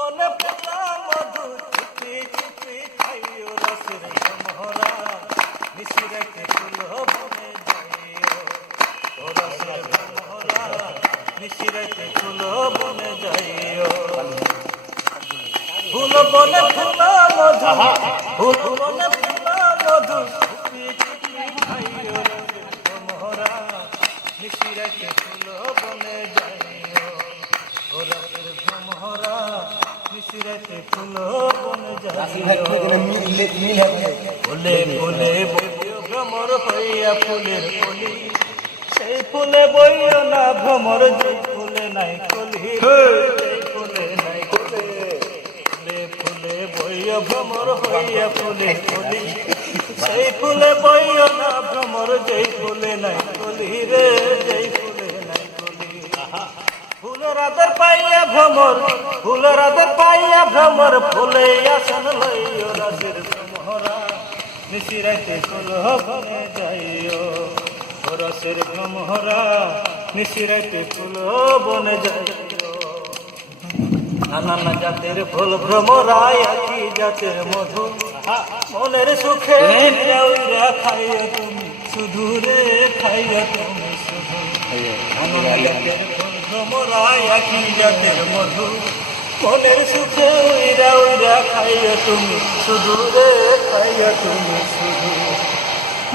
বনে ফেলা মধু চুপি চুপি খাইও রসের ভ্রমরা নিশিরাতে ফুল বনে যাইও ও রসের ভ্রমরা নিশিরাতে ফুল বনে যাইও ফুল বনে ফেলা মধু ফুল বনে ফেলা মধু চুপি চুপি খাইও রসের ভ্রমরা নিশিরাতে ফুল বনে যাইও ও রসের ভ্রমরা নিশিরাতে ফুল বনে যাইও ফুলে ফুলে বইও ভ্রমর হইয়া ফুলের কলি সেই ফুলে বইও না ভ্রমর যে ফুলে নাই কলি সেই ফুলে নাই কলি ফুলে ফুলে বইও ভ্রমর হইয়া ফুলের কলি সেই ফুলে বইও না ভ্রমর যেই ফুলে নাই কলি রে যেই ফুলে নাই কলি ফুলের আদর পাইয়া ভ্রমর ফুলের আদর পাইয়া ভ্রমর ফুলে আসন লইও রসের ভ্রমরা নিশিরাতে ফুল বনে যাইও ও রসের ভ্রমরা নিশিরাতে ফুল বনে যাইও নানা জাতের ফুল ভ্রমরা একই জাতের মধু মনের সুখে উইরা খাইয়া তুমি শুধু রে খাইয়া তুমি শুধু নানা জাতের ফুল ভ্রমরা একই জাতের মধু মনের সুখে উইরা উইরা খাইয়া তুমি শুধু রে খাইয়া তুমি শুধু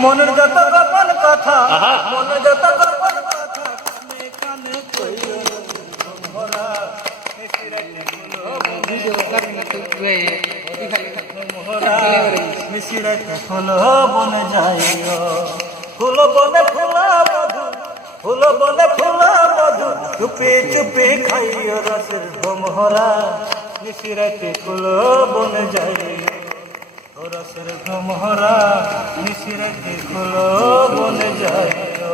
মনের যত গোপন কথা মনের যত গোপন কথা কানে কানে কইও ভ্রমরা নিশিরাতে ফুল নিশিরাতে ফুল বনে যাইও ফুল বনে ফুলা মধু ফুল বনে ফুলা মধু চুপি চুপি খাইও রসের ভ্রমরা নিশিরাতে ফুল বনে যাইও ও রসের ভ্রমরা নিশিরাতে ফুল বনে যাইও